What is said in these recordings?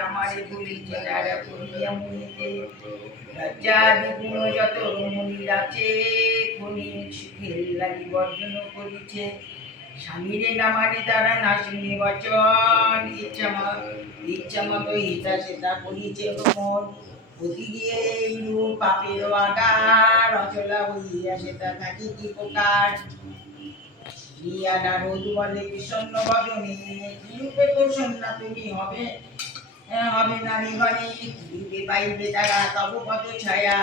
আমারে বলিছে তারা করিয়া মুনিতে লজ্জা দ্বিগুণ যত রমণীর আছে খনি সুখের লাগি বর্জন করিছে স্বামীরে নামারে তারা না শুনে বচন ইচ্ছা মতো হিতা সেতা করিছে ভ্রমণ অতি গিয়ে এইরূপ পাপের আগার অচলা হইয়া সেটা থাকি কি প্রকার রিয়া নারদ বলে বিষণ্ণ বদনে কিরূপে প্রসন্না তুমি হবে হবে নারী বনে কিরূপে পাইবে তারা তব পদ ছায়া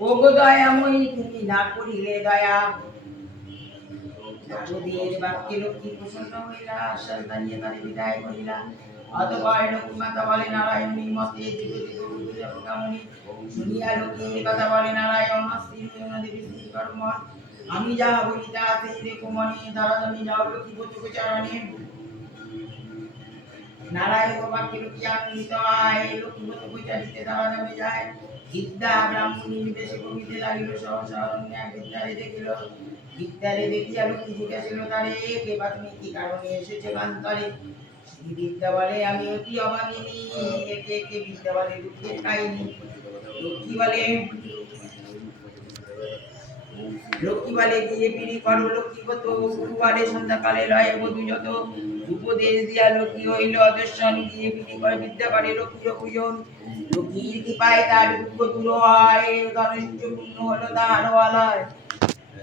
ও গো দয়াময়ী তুমি না করিলে দয়া নারদের বাক্যে লক্ষ্মী প্রসন্ন হইলা আশ্বাস দাঁড়িয়ে তারে বিদায় করিলা অতঃপর লক্ষ্মী মাতা বলে নারায়ণী মতে কামনি শুনিয়া লক্ষ্মীর কথা বলে নারায়ণ শ্রী দেবী শ্রী কর্ম আমি যা বলি তা সেই দেখো মনে তারা তুমি যাও লক্ষ্মী চোখে চরণে নারায়ণ বাক্যে লক্ষ্মী আনন্দিত হয় লক্ষ্মী চোখে চারিতে তারা নামে যায় বিদ্যা ব্রাহ্মণী নির্দেশে কমিতে লাগিল সহসা অরণ্যে বিদ্যারে দেখিল বিদ্যারে দেখিয়া লক্ষ্মী জিজ্ঞাসিল তারে কে বা তুমি কি কারণে এসেছে বান্তরে বিদ্যা বলে আমি অতি অভাগিনী একে একে বিদ্যা বলে দুঃখের কাহিনী লক্ষ্মী বলে গিয়ে পিড়ি করো লক্ষ্মীগত গুরুবারে সন্ধ্যাকালে লয় বধূ যত উপদেশ দিয়া লক্ষ্মী হইল অদর্শন গিয়ে পিড়ি করে বিদ্যা করে লক্ষ্মীর পূজন লক্ষ্মীর কৃপায় তার দুঃখ দূর হয় ধনেশ্ব পূর্ণ হলো তার আলয়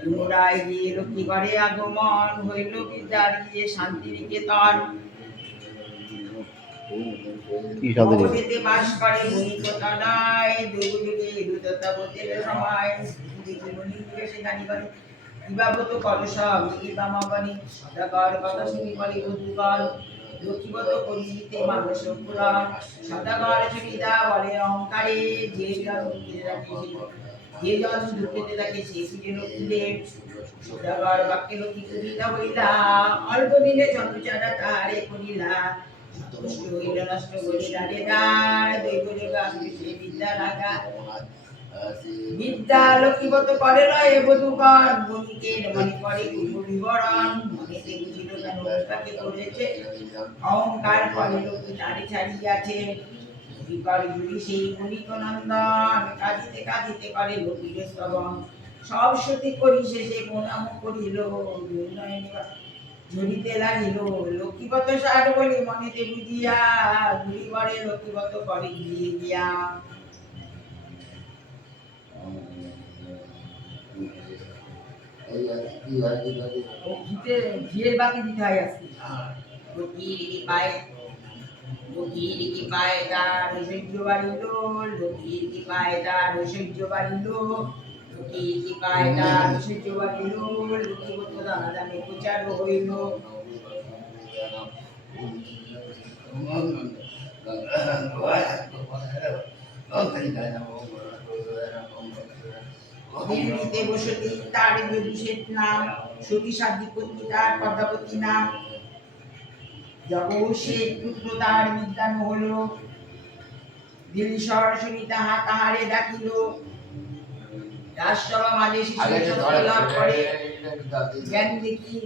পুনরায় গিয়ে লক্ষ্মী ঘরে আগমন হইল বিদ্যার গিয়ে শান্তি নিকেতন জগতেতে বাস করে বনিকতনায় দুর্যুগে দুর্দতাবতের সময় দেখি মনিকে সে গানি করে বিবাবত কলসব বিবামাবানি সদাগর কথা শুনি বলে বধূগণ লক্ষ্মীগত করিতে মানুষ পুরাণ সদাগর সুবিধা বলে অহংকারে যে জন দুঃখেতে রাখে যে জন দুঃখেতে রাখে সে ফিরে লক্ষ্মীদেব সদাগর বাক্যে লক্ষ্মী কবিতা হইলা অল্প দিনে চন্দ্রচারা তারে করিলা সন্তুষ্ট হইল নষ্ট করিলা রে দাঁড় দৈবরে গাছে বিদ্যা লাগা বিদ্যা লক্ষ্মীগত করে লয় বধূগণ বণিকের মনে করে পূর্ব বিবরণ মনেতে বুঝিল কেন তাকে করেছে অহংকার করে লক্ষ্মী তারে ছাড়িয়াছে বিকল জুড়ি সেই বণিক নন্দন কাঁদিতে কাঁদিতে করে লক্ষ্মীর স্তবন সব সতী করি শেষে প্রণাম করিল ঝরিতে লাগিল লক্ষ্মীগত সার বলি মনেতে বুঝিয়া ঘুরি বরে লক্ষ্মীগত করে গিয়ে গিয়া ঘিয়ের বাকি দিতে হয় আজকে লক্ষ্মীর কি পায় তার ঐশ্বর্য বাড়িল লক্ষ্মীর কি পায় তার ঐশ্বর্য বাড়িল লক্ষ্মীর কি পায় তার ঐশ্বর্য বাড়িল লক্ষ্মীগত দানা দামে প্রচার হইল দিল্লিতে বসতি তার বিশেষ নাম সতী সাধিপতি তার পদ্মাবতী নাম জগৎশের পুত্র তার বিদ্যান হলো দিল্লী সরাসরি তাহারে ডাকিল রাজসভা মাঝে শিশু লাভ করে জ্ঞান দেখি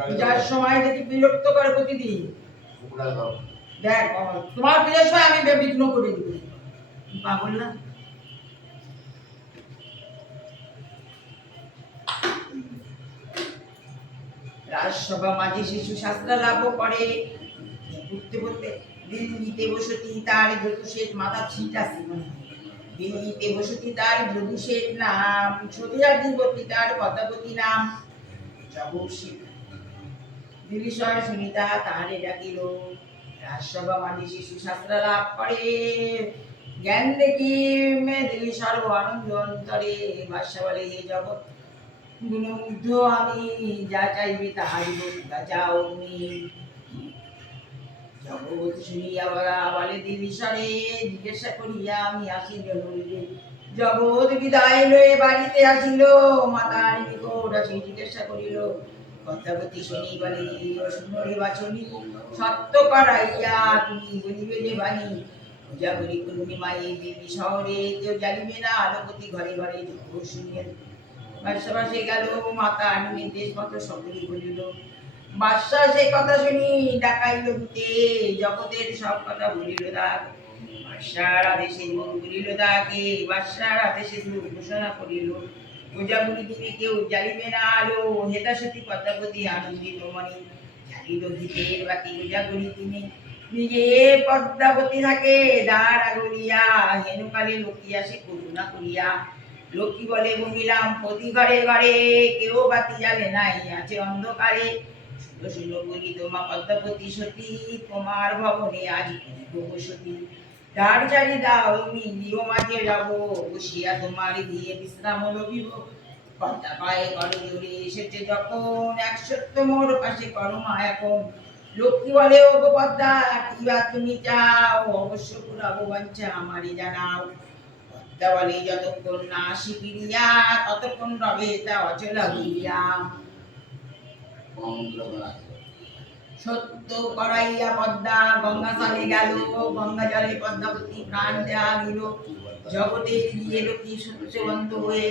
পূজার সময় দেখি বিরক্ত করে প্রতিদিন দেখ তোমার পূজার সময় আমি বিঘ্ন করে দিব পাগল না রাজসভা মাঝে শিশু শাস্ত্র লাভ করে পড়তে পড়তে দিল্লিতে বসতি তার জ্যোতিষের মাথা ছিট আছে দিল্লিতে বসতি তার জ্যোতিষের নাম সতীয়াধিপতি তার পদ্মাবতী নাম জগৎশী দিল্লী শহরে সুনিতা তাহারে ডাকিল রাজসভা মাঝে শিশু শাস্ত্র লাভ করে জ্ঞান দেখি দিল্লী সর্ব আনন্দ অন্তরে বাদশা বলে হে জগৎ গুণমুগ্ধ আমি যা চাইবে তাহারি যাও তুমি জগৎ শুনিয়া বলে দিল্লী সরে জিজ্ঞাসা করিয়া আমি আসিল নইলে জগৎ বিদায় লয়ে বাড়িতে আসিল মাতার নিকট আসি জিজ্ঞাসা করিল পদ্মাবতী শুনি বলে সুন্দরী বাছনি সত্য করাইয়া তুমি বলিবে যে বাণী পূজা করি পূর্ণিমায় দিল্লী শহরে কেউ জানিবে না আলোপতি ঘরে ঘরে শুনিয়ে বাদশাহ গেল, মাতার নির্দেশ মতো সকলেই বলিল। বাদশাহ সে কথা শুনি ডাকাইল ভূতে, জগতের সব কথা বলিল তাক। বাদশার আদেশে দূর বলিল তাকে, বাদশার আদেশে দূর ঘোষণা করিল। প্রজাগুলি দিনে কেউ জ্বালিবে না আলো, হেতাসতী পদ্মাবতী আনন্দিত মনে। জ্বালিল ঘিতের বাতি প্রজাগুলি দিনে, নিজে পদ্মাবতী থাকে দ্বার আগলিয়া, হেনুকালে লক্ষ্মী আসে করুণা করিয়া। লক্ষ্মী বলে ঘুমিলাম প্রতি ঘরে ঘরে, কেউ বাতি জ্বালে নাই আছে অন্ধকারে। শুনো শুনো বলি তোমা পদ্মাবতী সতী, তোমার ভবনে আজ করিব বসতি। দ্বার জারি দাও তুমি দিও মাঝে যাব, বসিয়া তোমার দিয়ে বিশ্রাম লভিব। পদ্মা পায়ে করো জোরে এসেছে যখন, একসত্য মোর পাশে করো মা এখন। লক্ষ্মী বলে ও গো পদ্মা, কি বা তুমি চাও, অবশ্য পুরাবো বাঞ্ছা আমারই জানাও। পদ্মা বলে যতক্ষণ না আসি ফিরিয়া, ততক্ষণ রবে তা অচলা হইয়া। সত্য করাইয়া পদ্মা গঙ্গা জলে গেল, গঙ্গা জলে পদ্মাবতী প্রাণ ত্যাগিল। জগতের গিয়ে কি সূর্যবন্ত হয়ে